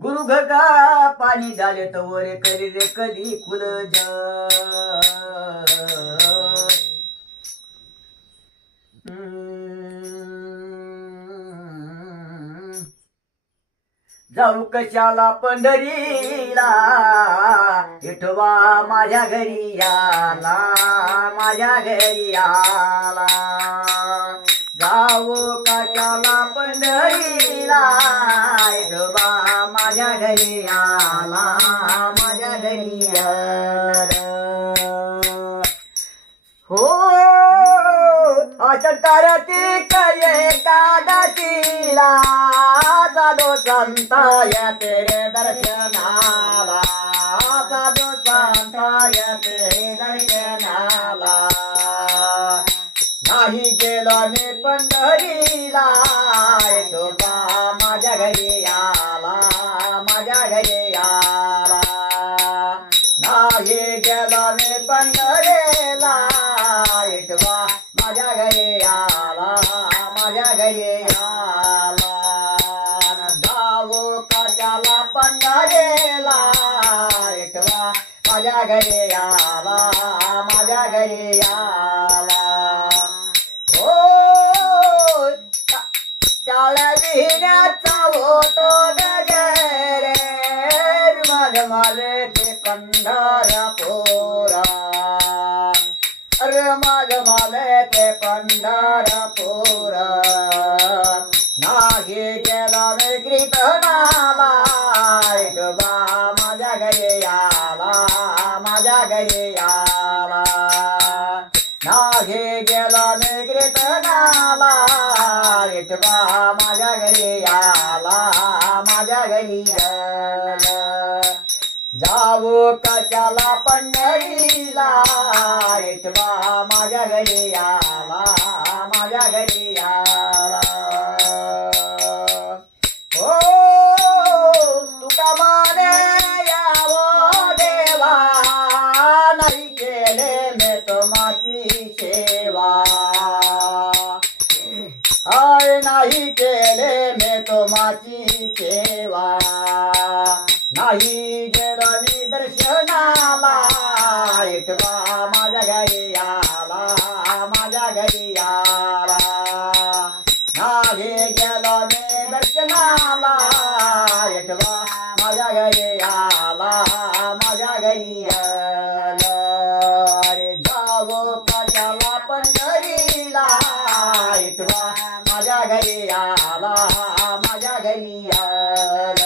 गुरु गगा पाणी झाले तवर करी रे कली कुल जाऊ कशाला पंढरीला? विठोबा माझ्या घरी आला माझ्या घरी आला जाऊ कशाला पंढरीला? माझ्या घरी आला माझ्या घरी हो अचंतारती कये कादातीला साधो संताय तेरे दर्शनाला. साधो संताय तेरे दर्शनाला. नाही गेलो मी पंढरीला. नाही गेला मी पंढरेला येतोबा माझ्या घरी आला माझ्या घरी आला. धावो कशाला पंढरेला येतोबा माझ्या घरी आला माझ्या घरी आला. हो टाळ्या लिहिण्याचा होतो माले ते पंढरा पोरा. अरे माझ माले ते पंढरा पोरा. नाही गेला मी नाला. बा माझ्या घरी आला माझ्या घरी आला. नाही गेला मी नाला. बा माझ्या घरी आला माझ्या घरी आला. जावो कशाला पंढरीला इटवा माझ्या घरी आला माझ्या घरी आला ओ हो, तुका माने यावो देवा नाही केले मे तुमाची सेवा. हाय नाही केले मे तुमाची सेवा. नाही गेलो मी दर्शनाला एकवा माझ्या घरी आला माझ्या घरी आला. नाही गेलो मी दर्शनाला एकवा माझ्या घरी आला माझ्या घरी आला. रे जागो कशाला पण घरीला. एकवा माझ्या घरी आला माझ्या घरी आला.